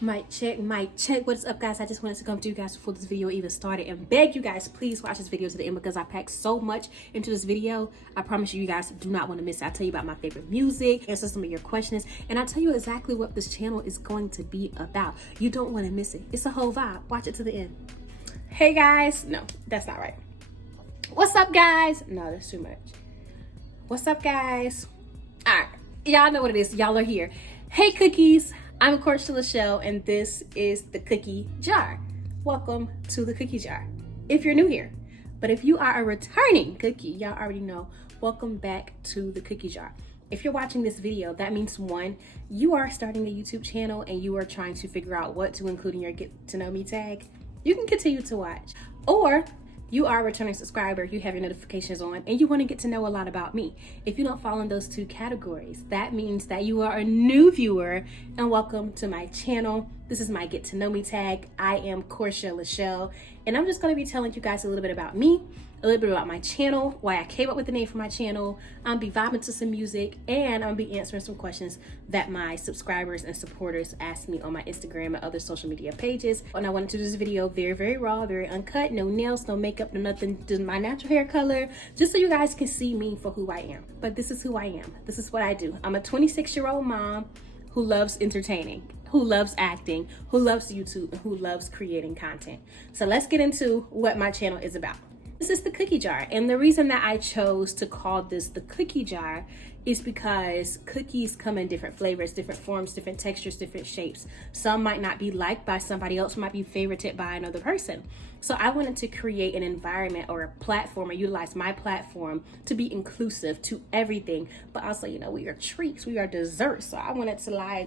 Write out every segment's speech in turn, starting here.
Mic check. What's up, guys? I just wanted to come to you guys before this video even started and beg you guys, please watch this video to the end because I packed so much into this video. I promise you guys do not want to miss it. I tell you about my favorite music, answer some of your questions, and I tell you exactly what this channel is going to be about. You don't want to miss it. It's a whole vibe. Watch it to the end. Hey guys, no, that's not right. What's up, guys? No, that's too much. What's up, guys? All right, y'all know what it is. Y'all are here. Hey cookies. I'm Corsha Lishell, and this is the Cookie Jar. Welcome to the Cookie Jar, if you're new here. But if you are a returning cookie, y'all already know, welcome back to the Cookie Jar. If you're watching this video, that means one, you are starting a YouTube channel and you are trying to figure out what to include in your Get to Know Me tag. You can continue to watch. Or you are a returning subscriber, you have your notifications on, and you want to get to know a lot about me. If you don't fall in those two categories, that means that you are a new viewer, and welcome to my channel. This is my Get to Know Me tag. I am Corsha Lishell, and I'm just going to be telling you guys a little bit about me, a little bit about my channel, why I came up with the name for my channel. I'll be vibing to some music, and I'll be answering some questions that my subscribers and supporters asked me on my Instagram and other social media pages. And I wanted to do this video very raw, very uncut, no nails, no makeup, no nothing, just my natural hair color, just so you guys can see me for who I am. But this is who I am. This is what I do. I'm a 26-year-old mom who loves entertaining, who loves acting, who loves YouTube, and who loves creating content. So let's get into what my channel is about. This is the Cookie Jar, and the reason that I chose to call this the Cookie Jar is because cookies come in different flavors, different forms, different textures, different shapes. Some might not be liked by somebody else, might be favorited by another person. So I wanted to create an environment or a platform or utilize my platform to be inclusive to everything, but also, you know, we are treats, we are desserts. So I wanted to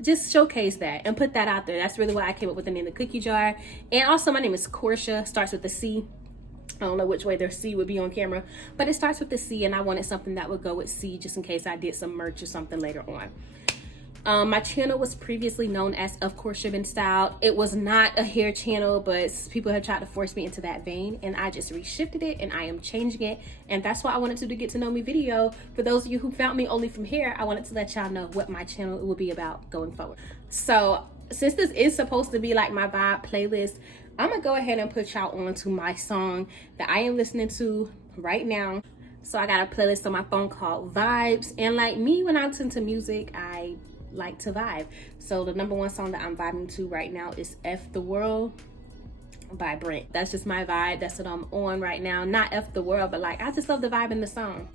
just showcase that and put that out there. That's really why I came up with the name the Cookie Jar. And also my name is Corsha, starts with the C. I don't know which way their C would be on camera, but it starts with the C, and I wanted something that would go with C just in case I did some merch or something later on. My channel was previously known as Of Course Been Styled. It was not a hair channel, but people have tried to force me into that vein, and I just reshifted it and I am changing it. And that's why I wanted to do the Get to Know Me video. For those of you who found me only from here, I wanted to let y'all know what my channel will be about going forward. So since this is supposed to be like my vibe playlist, I'm gonna go ahead and put y'all on to my song that I am listening to right now. So I got a playlist on my phone called Vibes, and like me, when I listen to music, I like to vibe. So the number one song that I'm vibing to right now is F the World by Brent. That's just my vibe. That's what I'm on right now. Not F the World, but like I just love the vibe in the song.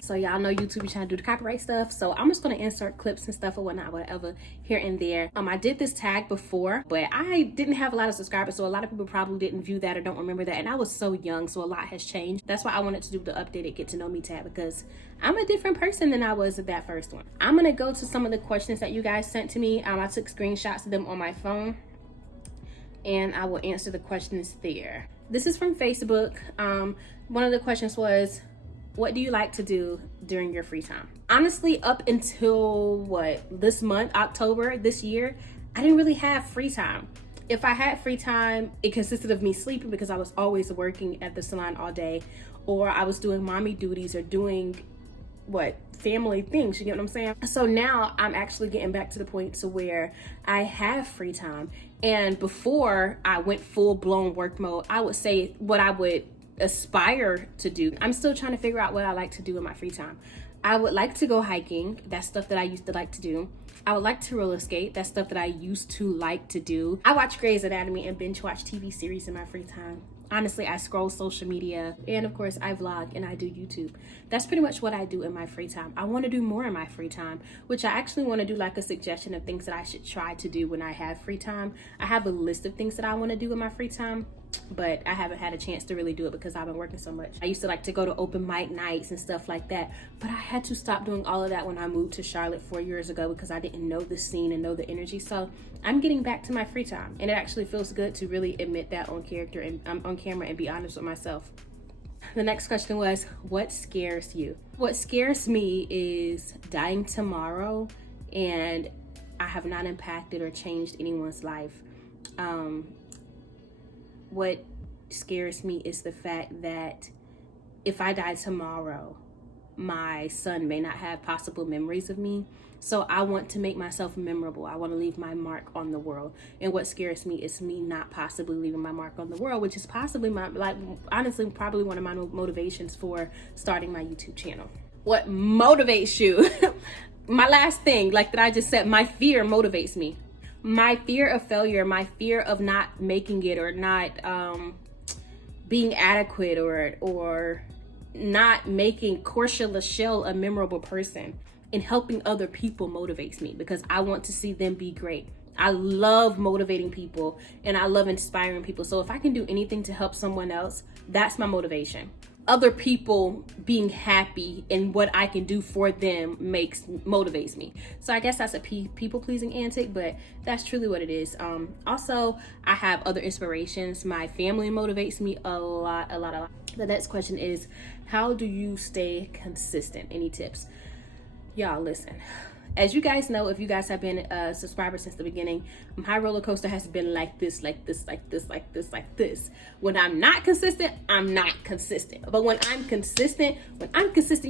So y'all know YouTube is trying to do the copyright stuff, so I'm just gonna insert clips and stuff or whatnot, whatever, here and there. I did this tag before, but I didn't have a lot of subscribers, so a lot of people probably didn't view that or don't remember that, and I was so young, so a lot has changed. That's why I wanted to do the updated Get to Know Me tag, because I'm a different person than I was at that first one. I'm gonna go to some of the questions that you guys sent to me. I took screenshots of them on my phone, and I will answer the questions there. This is from Facebook. One of the questions was, what do you like to do during your free time? Honestly, up until this month, October this year, I didn't really have free time. If I had free time, it consisted of me sleeping because I was always working at the salon all day, or I was doing mommy duties or doing family things, you get what I'm saying? So now I'm actually getting back to the point to where I have free time. And before I went full-blown work mode, I would say what I would aspire to do. I'm still trying to figure out what I like to do in my free time. I would like to go hiking. That's stuff that I used to like to do. I would like to roller skate. That's stuff that I used to like to do. I watch Grey's Anatomy and binge watch TV series in my free time. Honestly, I scroll social media, and of course I vlog and I do YouTube. That's pretty much what I do in my free time. I want to do more in my free time, which I actually want to do like a suggestion of things that I should try to do when I have free time. I have a list of things that I want to do in my free time, but I haven't had a chance to really do it because I've been working so much. I used to like to go to open mic nights and stuff like that, but I had to stop doing all of that when I moved to Charlotte 4 years ago because I didn't know the scene and know the energy. So I'm getting back to my free time, and it actually feels good to really admit that on camera and be honest with myself. The next question was, what scares you? What scares me is dying tomorrow and I have not impacted or changed anyone's life. What scares me is the fact that if I die tomorrow, my son may not have possible memories of me. So I want to make myself memorable. I want to leave my mark on the world. And what scares me is me not possibly leaving my mark on the world, which is possibly honestly, probably one of my motivations for starting my YouTube channel. What motivates you? My last thing, like that I just said, my fear motivates me. My fear of failure, my fear of not making it, or not being adequate, or not making Corsha Lishell a memorable person, and helping other people motivates me, because I want to see them be great. I love motivating people and I love inspiring people. So if I can do anything to help someone else, that's my motivation. Other people being happy and what I can do for them motivates me. So I guess that's a people pleasing antic, but that's truly what it is. Also, I have other inspirations. My family motivates me a lot. The next question is, how do you stay consistent? Any tips? Y'all, listen. As you guys know, if you guys have been a subscriber since the beginning, my roller coaster has been like this. When I'm not consistent, I'm not consistent. But when I'm consistent,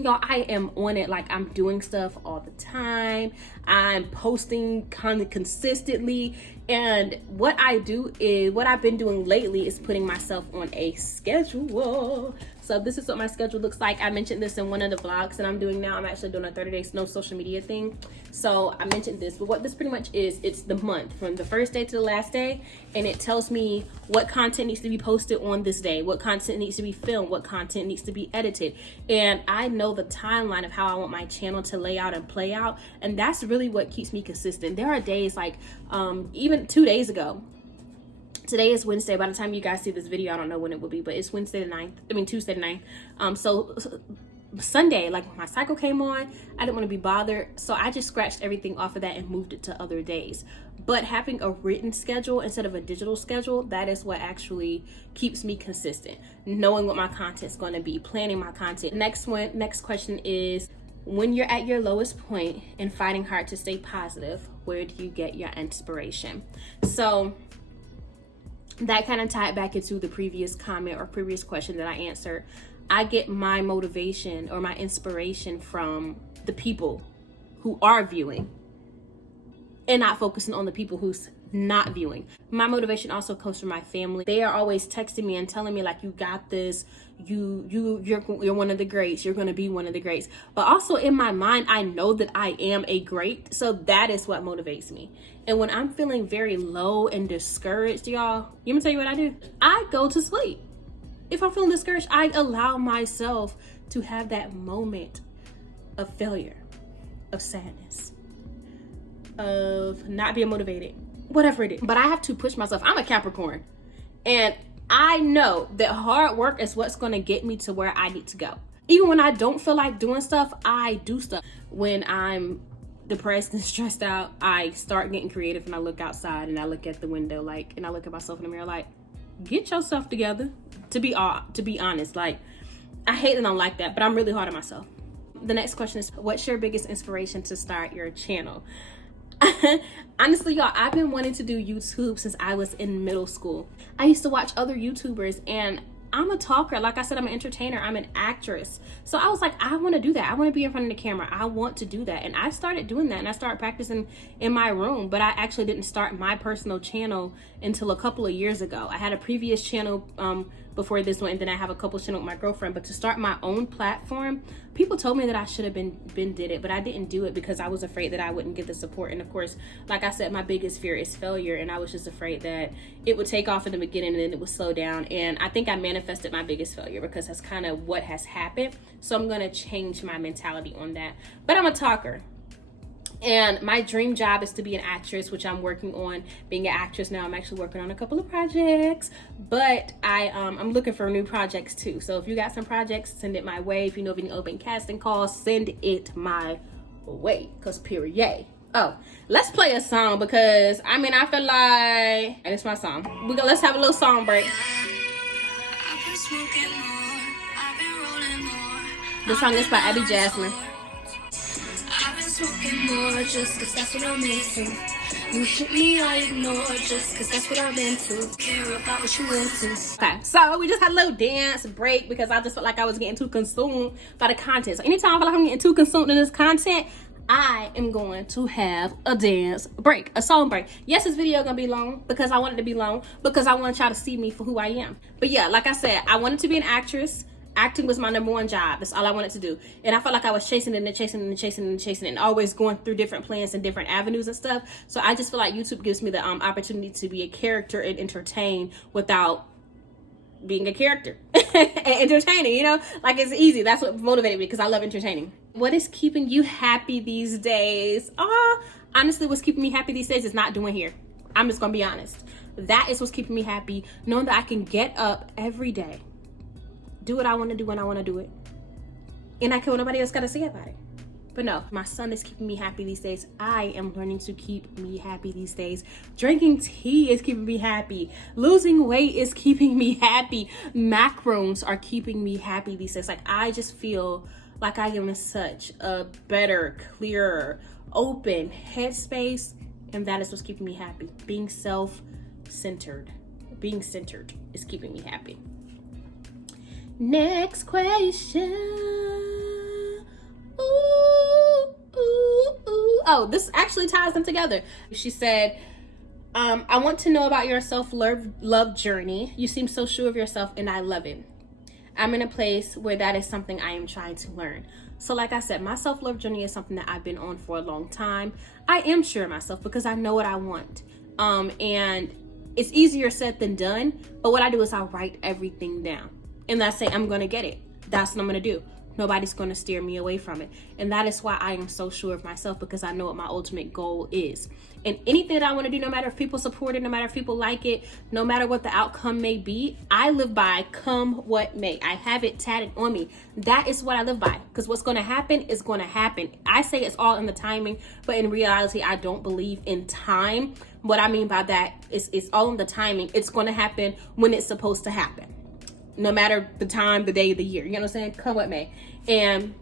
y'all, I am on it. Like, I'm doing stuff all the time. I'm posting kind of consistently. And what I've been doing lately is putting myself on a schedule. So this is what my schedule looks like. I mentioned this in one of the vlogs that I'm doing now. I'm actually doing a 30-day no social media thing. So I mentioned this, but what this pretty much is, it's the month from the first day to the last day. And it tells me what content needs to be posted on this day, what content needs to be filmed, what content needs to be edited. And I know the timeline of how I want my channel to lay out and play out. And that's really what keeps me consistent. There are days like, even 2 days ago, today is Wednesday. By the time you guys see this video, I don't know when it will be, but it's Tuesday the 9th. So Sunday, like, my cycle came on. I didn't want to be bothered, so I just scratched everything off of that and moved it to other days. But having a written schedule instead of a digital schedule, that is what actually keeps me consistent. Knowing what my content's going to be, planning my content. Next question is, when you're at your lowest point and fighting hard to stay positive, where do you get your inspiration? So that kind of tied back into the previous comment or previous question that I answered. I get my motivation or my inspiration from the people who are viewing and not focusing on the people who's not viewing. My motivation also comes from my family. They are always texting me and telling me, like, you got this, you're one of the greats, you're going to be one of the greats. But also in my mind, I know that I am a great, so that is what motivates me. And when I'm feeling very low and discouraged, y'all, let me tell you what I do. I go to sleep. If I'm feeling discouraged, I allow myself to have that moment of failure, of sadness, of not being motivated, whatever it is. But I have to push myself. I'm a Capricorn, and I know that hard work is what's going to get me to where I need to go. Even when I don't feel like doing stuff, I do stuff. When I'm depressed and stressed out, I start getting creative, and I look outside and I look at the window, like, and I look at myself in the mirror, like, get yourself together. To be honest, like, I hate that I'm like that, but I'm really hard on myself. The next question is, what's your biggest inspiration to start your channel? Honestly, y'all, I've been wanting to do YouTube since I was in middle school. I used to watch other YouTubers, and I'm a talker. Like I said, I'm an entertainer. I'm an actress. So I was like, I want to do that. I want to be in front of the camera. I want to do that. And I started doing that, and I started practicing in my room. But I actually didn't start my personal channel until a couple of years ago. I had a previous channel before this one, and then I have a couple channels with my girlfriend. But to start my own platform, people told me that I should have been did it, but I didn't do it because I was afraid that I wouldn't get the support. And of course, like I said, my biggest fear is failure, and I was just afraid that it would take off in the beginning and then it would slow down. And I think I manifested my biggest failure because that's kind of what has happened. So I'm gonna change my mentality on that. But I'm a talker. And my dream job is to be an actress, which I'm working on being an actress now. I'm actually working on a couple of projects, but I'm looking for new projects too. So if you got some projects, send it my way. If you know of any open casting calls, send it my way, cause period. Oh, let's play a song because I feel like, and it's my song. Let's have a little song break. The song is by Abby Jasmine. Smoking more just 'cause that's what I'm missing. You hit me, I ignore just cause that's what I'm into. Care about what you into. Okay, so we just had a little dance break because I just felt like I was getting too consumed by the content. So anytime I feel like I'm getting too consumed in this content, I am going to have a dance break, a song break. Yes, this video gonna be long because I want it to be long because I want y'all to see me for who I am. But yeah, like I said, I wanted to be an actress. Acting was my #1 job. That's all I wanted to do. And I felt like I was chasing and always going through different plans and different avenues and stuff. So I just feel like YouTube gives me the opportunity to be a character and entertain without being a character and entertaining, you know, like it's easy. That's what motivated me because I love entertaining. What is keeping you happy these days? Honestly, what's keeping me happy these days is not doing hair. I'm just gonna be honest. That is what's keeping me happy, knowing that I can get up every day, do what I want to do when I want to do it, and I care what nobody else got to say about it. But no, my son is keeping me happy these days. I am learning to keep me happy these days. Drinking tea is keeping me happy. Losing weight is keeping me happy. Macrons are keeping me happy these days. Like, I just feel like I am in such a better, clearer, open headspace, and that is what's keeping me happy. Being self-centered. Being centered is keeping me happy. Next question. Oh, this actually ties them together. She said, I want to know about your self-love journey. You seem so sure of yourself and I love it. I'm in a place where that is something I am trying to learn. So like I said, my self-love journey is something that I've been on for a long time. I am sure of myself because I know what I want. And it's easier said than done. But what I do is I write everything down. And I say, I'm going to get it. That's what I'm going to do. Nobody's going to steer me away from it. And that is why I am so sure of myself, because I know what my ultimate goal is. And anything that I want to do, no matter if people support it, no matter if people like it, no matter what the outcome may be, I live by come what may. I have it tatted on me. That is what I live by, because what's going to happen is going to happen. I say it's all in the timing, but in reality, I don't believe in time. What I mean by that is it's all in the timing. It's going to happen when it's supposed to happen. No matter the time, the day, the year, you know what I'm saying? Come what may. And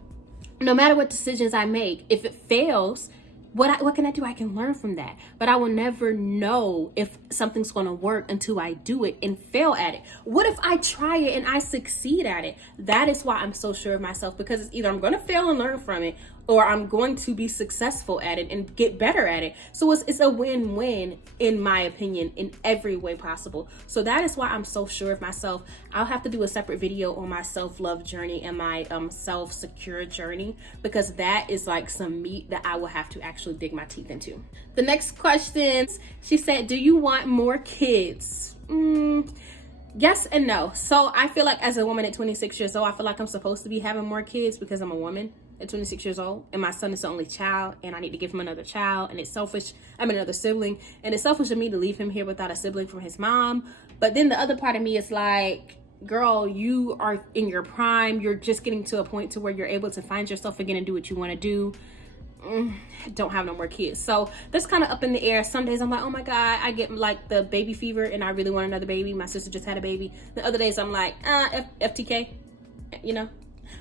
no matter what decisions I make, if it fails, what can I do? I can learn from that. But I will never know if something's going to work until I do it and fail at it. What if I try it and I succeed at it? That is why I'm so sure of myself, because it's either I'm going to fail and learn from it, or I'm going to be successful at it and get better at it. So it's a win-win, in my opinion, in every way possible. So that is why I'm so sure of myself. I'll have to do a separate video on my self-love journey and my self-secure journey, because that is like some meat that I will have to actually dig my teeth into. The next question, she said, do you want more kids? Yes and no. So I feel like as a woman at 26 years old, I feel like I'm supposed to be having more kids because I'm a woman at 26 years old, and my son is the only child, and I need to give him another child, and it's selfish. Another sibling, and it's selfish of me to leave him here without a sibling from his mom. But then the other part of me is like, girl, you are in your prime. You're just getting to a point to where you're able to find yourself again and do what you want to do. Don't have no more kids. So that's kind of up in the air. Some days I'm like, oh my God, I get like the baby fever and I really want another baby. My sister just had a baby. The other days I'm like, FTK, you know.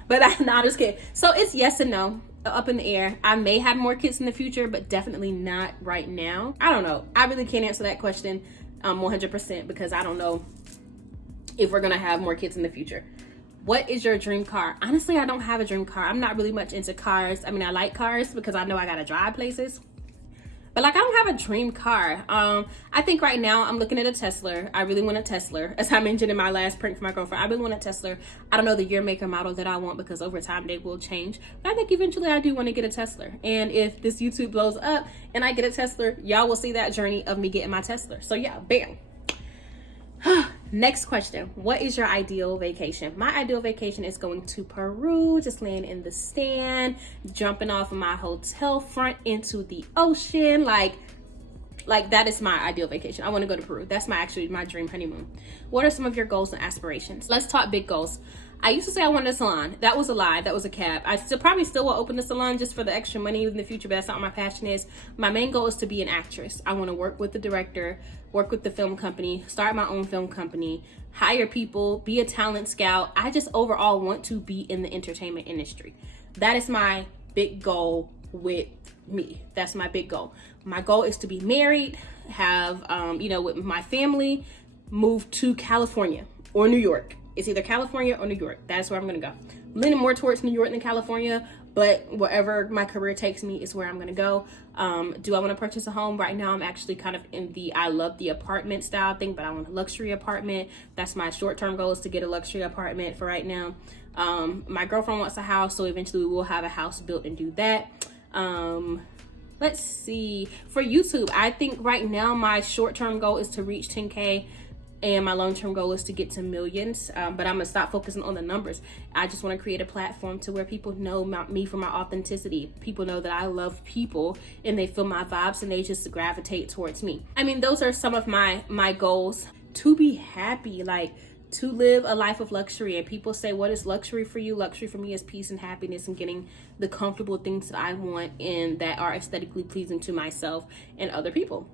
But I'm just kidding. So it's yes and no, up in the air. I may have more kids in the future, but definitely not right now. I don't know. I really can't answer that question 100% because I don't know if we're going to have more kids in the future. What is your dream car? Honestly, I don't have a dream car. I'm not really much into cars. I mean, I like cars because I know I got to drive places. But like, I don't have a dream car. I think right now I'm looking at a Tesla. I really want a Tesla. As I mentioned in my last prank for my girlfriend, I really want a Tesla. I don't know the year, make, or model that I want because over time they will change. But I think eventually I do want to get a Tesla. And if this YouTube blows up and I get a Tesla, y'all will see that journey of me getting my Tesla. So yeah, bam. Next question. What is your ideal vacation? My ideal vacation is going to Peru, just laying in the sand, jumping off of my hotel front into the ocean. Like that is my ideal vacation. I want to go to Peru. That's my dream honeymoon. What are some of your goals and aspirations? Let's talk big goals. I used to say I wanted a salon. That was a lie. That was a cap. I probably still will open the salon just for the extra money in the future, but that's not what my passion is. My main goal is to be an actress. I want to work with the director, work with the film company, start my own film company, hire people, be a talent scout. I just overall want to be in the entertainment industry. That is my big goal with me. That's my big goal. My goal is to be married, have, you know, with my family, move to California or New York. It's either California or New York. That's where I'm gonna go. I'm leaning more towards New York than California, but wherever my career takes me is where I'm gonna go. Do I want to purchase a home? Right now I'm actually kind of in the I love the apartment style thing, but I want a luxury apartment. That's my short-term goal, is to get a luxury apartment for right now. My girlfriend wants a house, so eventually we will have a house built and do that. Let's see, for YouTube, I think right now my short-term goal is to reach 10K, and my long-term goal is to get to millions. But I'm gonna stop focusing on the numbers. I just want to create a platform to where people know me for my authenticity. People know that I love people and they feel my vibes and they just gravitate towards me. I mean, those are some of my goals. To be happy, like to live a life of luxury. And people say, what is luxury for you? Luxury for me is peace and happiness and getting the comfortable things that I want and that are aesthetically pleasing to myself and other people.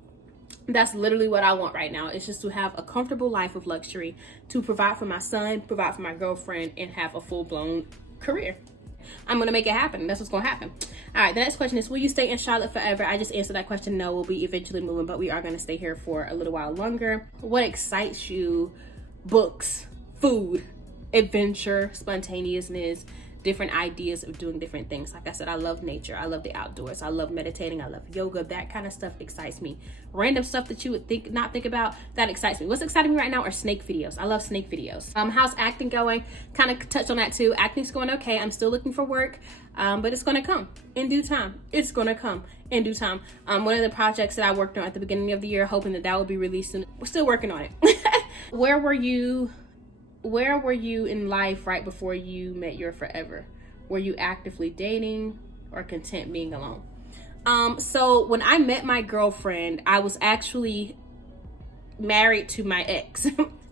That's literally what I want right now. It's just to have a comfortable life of luxury, to provide for my son, provide for my girlfriend, and have a full-blown career. I'm gonna make it happen. That's what's gonna happen. All right, the next question is, will you stay in Charlotte forever? I just answered that question. No, we'll be eventually moving, but we are gonna stay here for a little while longer. What excites you? Books, food, adventure, spontaneousness, different ideas of doing different things. Like I said, I love nature. I love the outdoors. I love meditating. I love yoga. That kind of stuff excites me. Random stuff that you would not think about, that excites me. What's exciting me right now are snake videos. I love snake videos. How's acting going? Kind of touch on that too. Acting's going okay. I'm still looking for work, but it's going to come in due time. It's going to come in due time. One of the projects that I worked on at the beginning of the year, hoping that will be released soon. We're still working on it. Where were you in life right before you met your forever? Were you actively dating or content being alone? So when I met my girlfriend, I was actually married to my ex,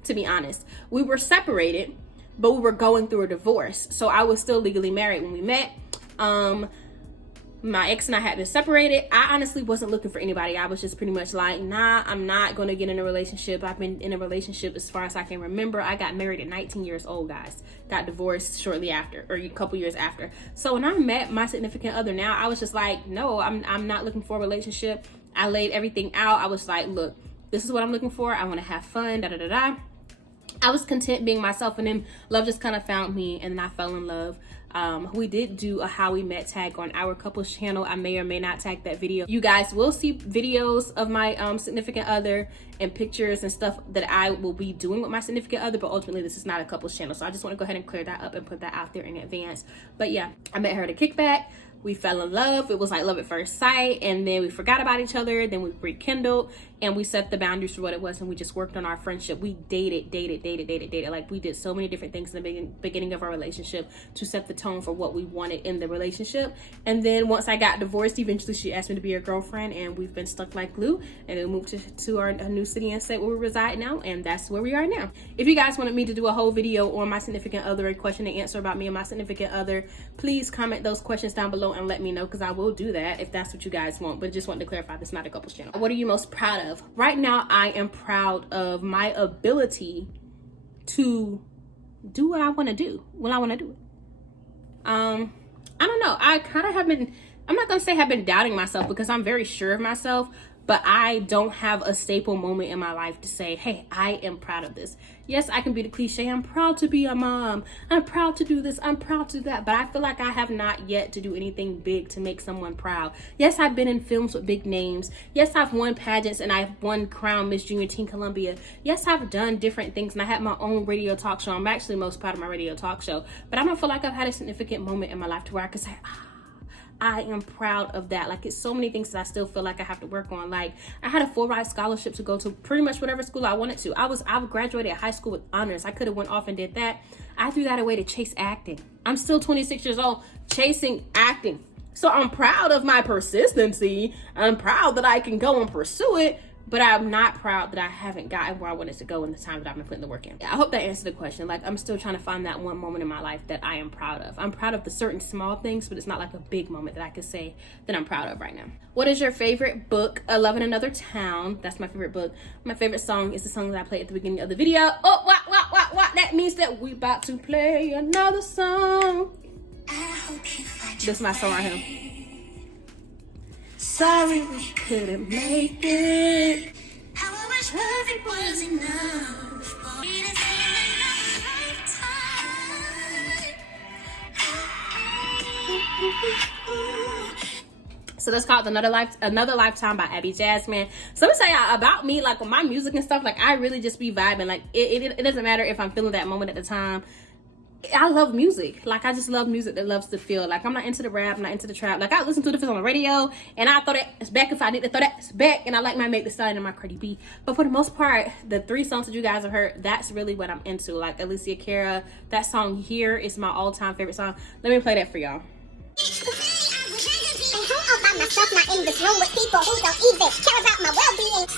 to be honest. We were separated, but we were going through a divorce. So I was still legally married when we met. My ex and I had been separated. I honestly wasn't looking for anybody. I was just pretty much like, nah, I'm not going to get in a relationship. I've been in a relationship as far as I can remember. I got married at 19 years old, guys. Got divorced shortly after, or a couple years after. So when I met my significant other now, I was just like, no, I'm not looking for a relationship. I laid everything out. I was like, look, this is what I'm looking for. I want to have fun, da da da da. I was content being myself, and then love just kind of found me, and then I fell in love. We did do a how we met tag on our couples channel. I may or may not tag that video. You guys will see videos of my significant other and pictures and stuff that I will be doing with my significant other, but ultimately this is not a couples channel, so I just want to go ahead and clear that up and put that out there in advance. But yeah, I met her at a kickback. We fell in love. It was like love at first sight, and then we forgot about each other. Then we rekindled, and we set the boundaries for what it was, and we just worked on our friendship. We dated. Like, we did so many different things in the beginning of our relationship to set the tone for what we wanted in the relationship. And then once I got divorced, eventually she asked me to be her girlfriend, and we've been stuck like glue. And we moved to our new city and state where we reside now, and that's where we are now. If you guys wanted me to do a whole video on my significant other, a question and answer about me and my significant other, please comment those questions down below and let me know, because I will do that if that's what you guys want. But just wanted to clarify, this is not a couples channel. What are you most proud of? Right now, I am proud of my ability to do what I want to do when I want to do it. I don't know. I kind of have been, I'm not going to say have been doubting myself, because I'm very sure of myself, but I don't have a staple moment in my life to say, hey, I am proud of this. Yes, I can be the cliche, I'm proud to be a mom, I'm proud to do this, I'm proud to do that, but I feel like I have not yet to do anything big to make someone proud. Yes, I've been in films with big names. Yes, I've won pageants and I've won Crown Miss Junior Teen Columbia. Yes, I've done different things, and I had my own radio talk show. I'm actually most proud of my radio talk show, but I don't feel like I've had a significant moment in my life to where I could say, I am proud of that. Like, it's so many things that I still feel like I have to work on. Like, I had a full ride scholarship to go to pretty much whatever school I wanted to. I graduated high school with honors. I could have went off and did that. I threw that away to chase acting. I'm still 26 years old chasing acting. So I'm proud of my persistency. I'm proud that I can go and pursue it, but I'm not proud that I haven't gotten where I wanted to go in the time that I've been putting the work in. I hope that answered the question. Like, I'm still trying to find that one moment in my life that I am proud of. I'm proud of the certain small things, but it's not like a big moment that I could say that I'm proud of right now. What is your favorite book? Love in Another Town. That's my favorite book. My favorite song is the song that I played at the beginning of the video. Oh, what? That means that we about to play another song. This is my song right here. Sorry we couldn't make it. How I wish perfect was enough. So that's called Another Lifetime by Abby Jasmine. So let me tell y'all about me, like with my music and stuff, like I really just be vibing. Like it doesn't matter if I'm feeling that moment at the time. I love music. Like I just love music that loves to feel. Like I'm not into the rap, I'm not into the trap. Like I listen to the on the radio and I throw that back if I need to throw that back, and I like my Make the Stallion and my Cardi B. But for the most part, the 3 songs that you guys have heard, that's really what I'm into. Like Alicia Cara, that song Here is my all-time favorite song. Let me play that for y'all. I'm myself, not in this room with people who don't even care about my well-being.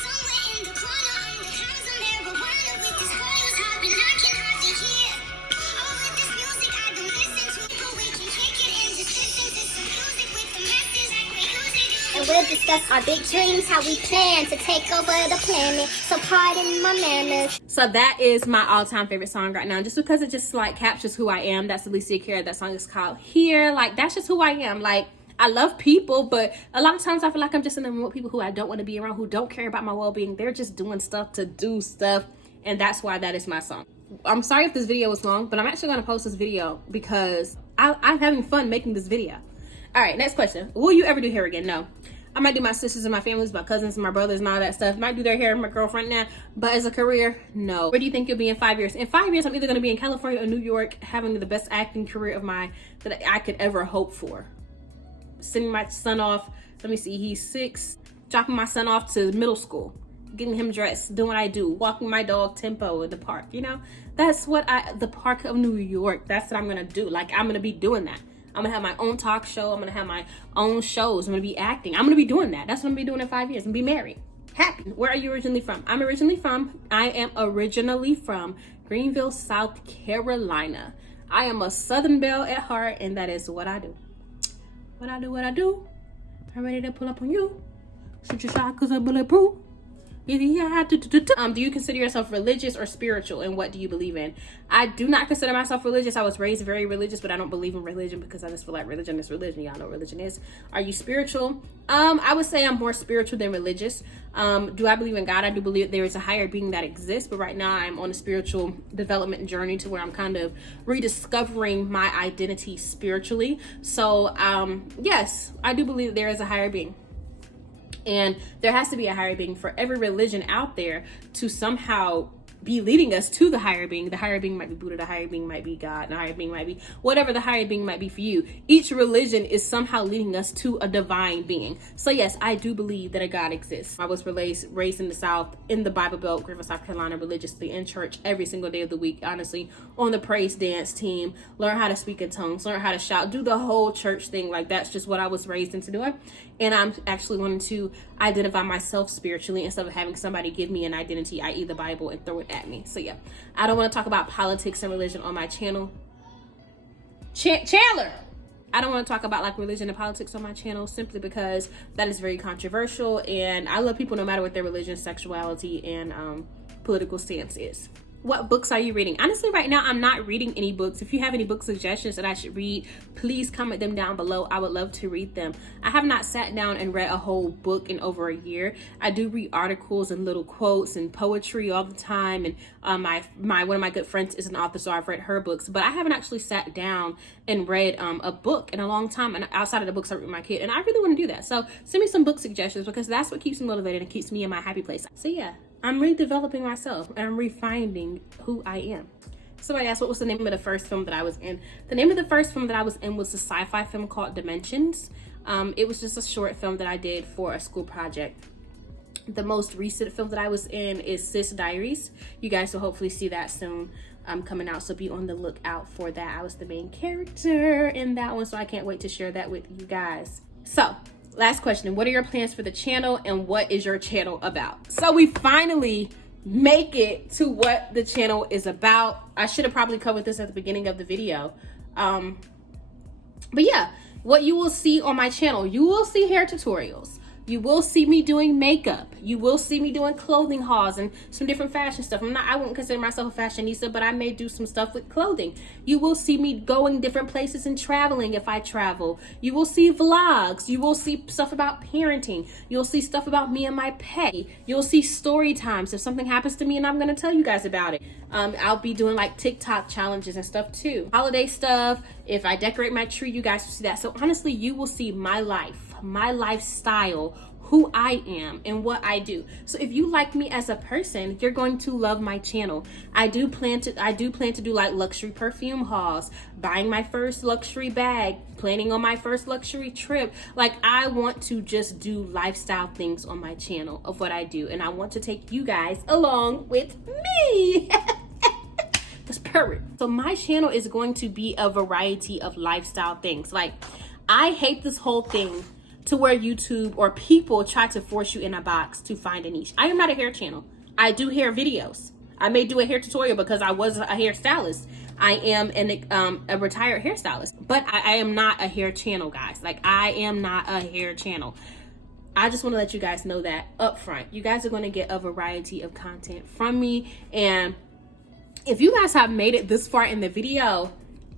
And we'll discuss our big dreams, how we plan to take over the planet. So pardon my manners. So that is my all-time favorite song right now, just because it just like captures who I am. That's Alicia Cara. That song is called Here. Like that's just who I am. Like I love people, but a lot of times I feel like I'm just in the room with people who I don't want to be around, who don't care about my well-being. They're just doing stuff to do stuff, and that's why that is my song. I'm sorry if this video was long, but I'm actually going to post this video because I'm having fun making this video. All right, next question. Will you ever do hair again? No. I might do my sisters and my families, my cousins and my brothers and all that stuff. Might do their hair, my girlfriend now, but as a career, no. Where do you think you'll be in 5 years? In 5 years, I'm either going to be in California or New York, having the best acting career that I could ever hope for. Sending my son off, let me see, he's 6, dropping my son off to middle school, getting him dressed, doing what I do, walking my dog Tempo in the park, you know? That's what the park of New York, that's what I'm gonna do. Like, I'm gonna be doing that. I'm gonna have my own talk show, I'm gonna have my own shows, I'm gonna be acting, I'm gonna be doing that. That's what I'm gonna be doing in 5 years, and be married, happy. Where are you originally from? I am originally from Greenville, South Carolina. I am a Southern belle at heart, and that is what I do. What I do, I'm ready to pull up on you. Shoot your shot cause I'm bulletproof. Do you consider yourself religious or spiritual, and what do you believe in? I do not consider myself religious. I was raised very religious, but I don't believe in religion because I just feel like religion is religion. Y'all know what religion is. Are you spiritual? I would say I'm more spiritual than religious. Do I believe in God? I do believe there is a higher being that exists, but right now I'm on a spiritual development journey to where I'm kind of rediscovering my identity spiritually. So yes, I do believe there is a higher being. And there has to be a higher being for every religion out there to somehow be leading us to the higher being. The higher being might be Buddha, the higher being might be God, the higher being might be whatever the higher being might be for you. Each religion is somehow leading us to a divine being. So yes, I do believe that a God exists. I was raised in the South, in the Bible Belt, Greenville, South Carolina, religiously in church every single day of the week, honestly, on the praise dance team, learn how to speak in tongues, learn how to shout, do the whole church thing. Like that's just what I was raised into doing. And I'm actually wanting to identify myself spiritually instead of having somebody give me an identity, i.e. the Bible, and throw it at me. So yeah, I don't want to talk about politics and religion on my channel. Chandler! I don't want to talk about like religion and politics on my channel simply because that is very controversial, and I love people no matter what their religion, sexuality, and political stance is. What books are you reading? Honestly, right now, I'm not reading any books. If you have any book suggestions that I should read, please comment them down below. I would love to read them. I have not sat down and read a whole book in over a year. I do read articles and little quotes and poetry all the time. And one of my good friends is an author, so I've read her books. But I haven't actually sat down and read a book in a long time. And outside of the books I read with my kid. And I really want to do that. So send me some book suggestions because that's what keeps me motivated and keeps me in my happy place. So yeah. I'm redeveloping myself and I'm refining who I am. Somebody asked what was the name of the first film that I was in. The name of the first film that I was in was a sci-fi film called Dimensions. It was just a short film that I did for a school project. The most recent film that I was in is Sis Diaries. You guys will hopefully see that soon coming out, so be on the lookout for that. I was the main character in that one, so I can't wait to share that with you guys. So last question, what are your plans for the channel and what is your channel about? So we finally make it to what the channel is about. I should have probably covered this at the beginning of the video. But yeah, what you will see on my channel, you will see hair tutorials, You will see me doing makeup. You will see me doing clothing hauls and some different fashion stuff. I wouldn't consider myself a fashionista, but I may do some stuff with clothing. You will see me going different places and traveling if I travel. You will see vlogs. You will see stuff about parenting. You'll see stuff about me and my pet. You'll see story times if something happens to me and I'm going to tell you guys about it. I'll be doing like TikTok challenges and stuff too. Holiday stuff. If I decorate my tree, you guys will see that. So honestly, you will see my life, my lifestyle, who I am and what I do. So if you like me as a person, you're going to love my channel. I do plan to do like luxury perfume hauls, buying my first luxury bag, planning on my first luxury trip. Like, I want to just do lifestyle things on my channel of what I do, and I want to take you guys along with me. That's perfect. So my channel is going to be a variety of lifestyle things. Like, I hate this whole thing to where YouTube or people try to force you in a box to find a niche. I am not a hair channel. I do hair videos. I may do a hair tutorial because I was a hairstylist. I am a retired hairstylist, but I am not a hair channel, guys. Like, I am not a hair channel. I just want to let you guys know that up front. You guys are going to get a variety of content from me. And if you guys have made it this far in the video,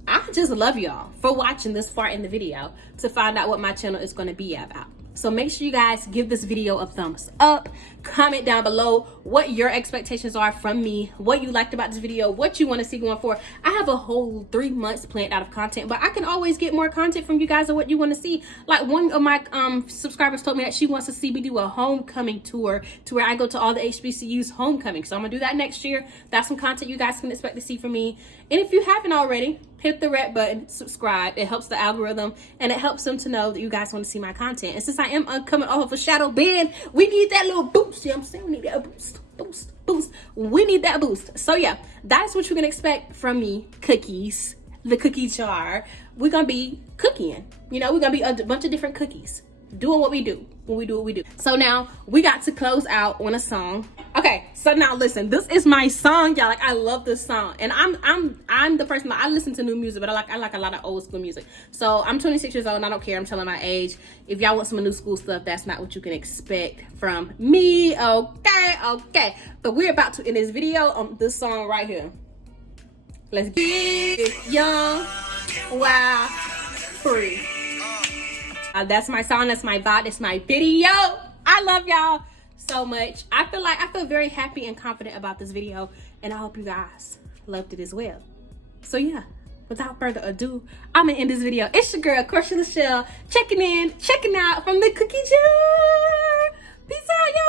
I just love y'all for watching this far in the video to find out what my channel is going to be about. So make sure you guys give this video a thumbs up. Comment down below what your expectations are from me, what you liked about this video, what you want to see going forward. I have a whole 3 months planned out of content, but I can always get more content from you guys of what you want to see. Like, one of my subscribers told me that she wants to see me do a homecoming tour to where I go to all the HBCUs homecoming. So I'm gonna do that next year. That's some content you guys can expect to see from me. And if you haven't already, hit the red button, subscribe. It helps the algorithm and it helps them to know that you guys want to see my content. And since I am coming off of a shadow ban, we need that little boost. You know what I'm saying? We need that boost. We need that boost. So yeah, that's what you're gonna expect from me. Cookies, the cookie jar. We're gonna be cooking. You know, we're gonna be a bunch of different cookies, doing what we do when we do what we do. So now we got to close out on a song. Okay, so now listen, this is my song, y'all. Like, I love this song, and I'm the person that I listen to new music, but I like a lot of old school music. So I'm 26 years old and I don't care. I'm telling my age. If y'all want some new school stuff, that's not what you can expect from me. Okay. But we're about to end this video on this song right here. Let's get young, wild, free. That's my song. That's my vibe. That's my video. I love y'all so much. I feel very happy and confident about this video, and I hope you guys loved it as well. So yeah, without further ado, I'm gonna end this video. It's your girl Corsha Lishell checking out from the cookie jar. Peace out, y'all.